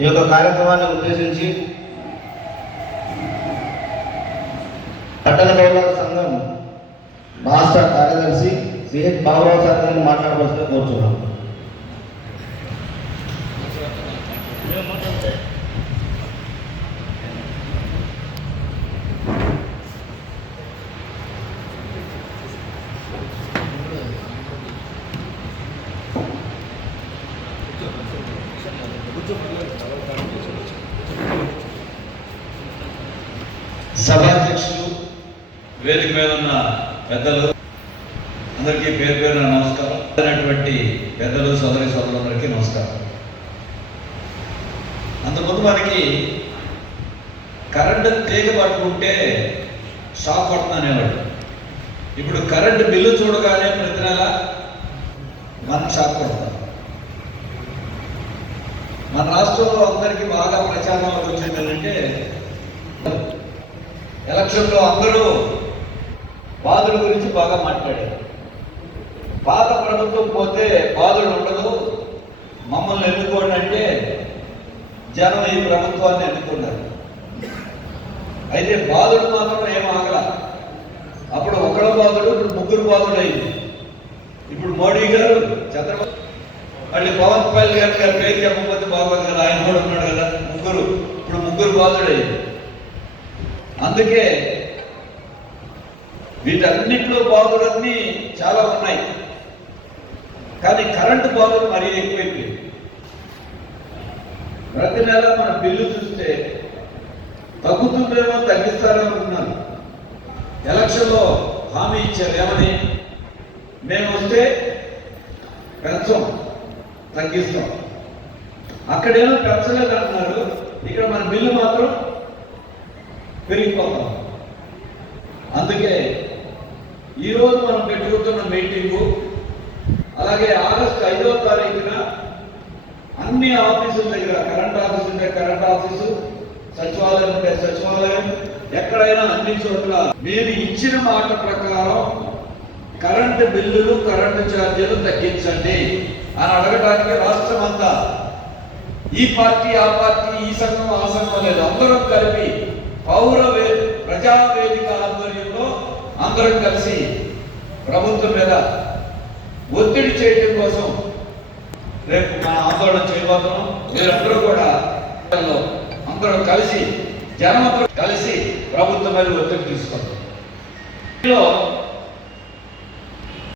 ఈ యొక్క కార్యక్రమాన్ని ఉద్దేశించి పట్టణ పౌరుల సంఘం రాష్ట్ర కార్యదర్శి సిహెచ్ బాబురావు సార్ గారిని మాట్లాడవలసిందిగా కోరుతున్నాం. సభాధ్యక్షులు, వేదిక మీద ఉన్న పెద్దలు అందరికీ పేరు పేరున నమస్కారం. అయినటువంటి పెద్దలు, సోదరి సోదరులందరికీ నమస్కారం. అంతకుముందు మనకి కరెంటు తీగ పట్టుకుంటే షాక్ కొడుతుంది అనేవాడు. ఇప్పుడు కరెంటు బిల్లు చూడగానే ప్రతి నెల మనం షాక్ కొడతాం. మన రాష్ట్రంలో అందరికీ బాగా ప్రచారంలోకి వచ్చింది ఏంటంటే, ఎలక్షన్లో అందరూ బాధల గురించి బాగా మాట్లాడారు. పాత ప్రభుత్వం పోతే బాధలు ఉండదు, మమ్మల్ని ఎన్నుకోండి అంటే జనం ఈ ప్రభుత్వాన్ని ఎన్నుకున్నారు. అయితే బాధలు మాత్రం ఏం ఆగల. అప్పుడు ఒకళ్ళ బాధలు, ఇప్పుడు ముగ్గురు బాధలు అయింది. ఇప్పుడు మోడీ గారు, చంద్రబాబు, మళ్ళీ పవన్ కళ్యాణ్ గారు పేరు చెప్పకపోతే బాగోదు కదా, ఆయన కూడా ఉన్నాడు కదా, ఇప్పుడు ముగ్గురు బాధలు అయింది. అందుకే వీటన్నిటిలో బాధలన్నీ చాలా ఉన్నాయి, కానీ కరెంటు బాధలు మరీ ఎక్కువైపోయింది. ప్రతి నెల మన బిల్లు చూస్తే తగ్గుతుందేమో తగ్గిస్తారనుకున్నాను. ఎలక్షన్లో హామీ ఇచ్చారు, ఏమని, మేము వస్తే పెంచం, తగ్గిస్తాం. అక్కడేమో పెంచలేదు అంటున్నారు, ఇక్కడ మన బిల్లు మాత్రం పెరిగిపోతాం. అందుకే ఈరోజు మనం పెట్టుకుంటున్న మీటింగు, అలాగే ఆగస్టు 5వ తారీఖున అన్ని ఆఫీసుల దగ్గర, కరెంట్ ఆఫీసు ఉంటే కరెంట్ ఆఫీసు, సచివాలయం ఉంటే సచివాలయం, ఎక్కడైనా అన్ని చోట్ల మీరు ఇచ్చిన మాట ప్రకారం కరెంటు బిల్లులు, కరెంటు ఛార్జీలు తగ్గించండి అని అడగడానికి రాష్ట్రం అంతా, ఈ పార్టీ ఆ పార్టీ, ఈ సంఘం ఆ సంఘం లేదు, అందరం కలిపి ప్రజావేదిక ఆధ్వర్యంలో అందరం కలిసి ప్రభుత్వం మీద ఒత్తిడి చేయడం కోసం రేపు మన ఆందోళన చేయబోతున్నాం. మీరందరూ కూడా అందరూ కలిసి, జనం కలిసి ప్రభుత్వం మీద ఒత్తిడి తీసుకుంటాం.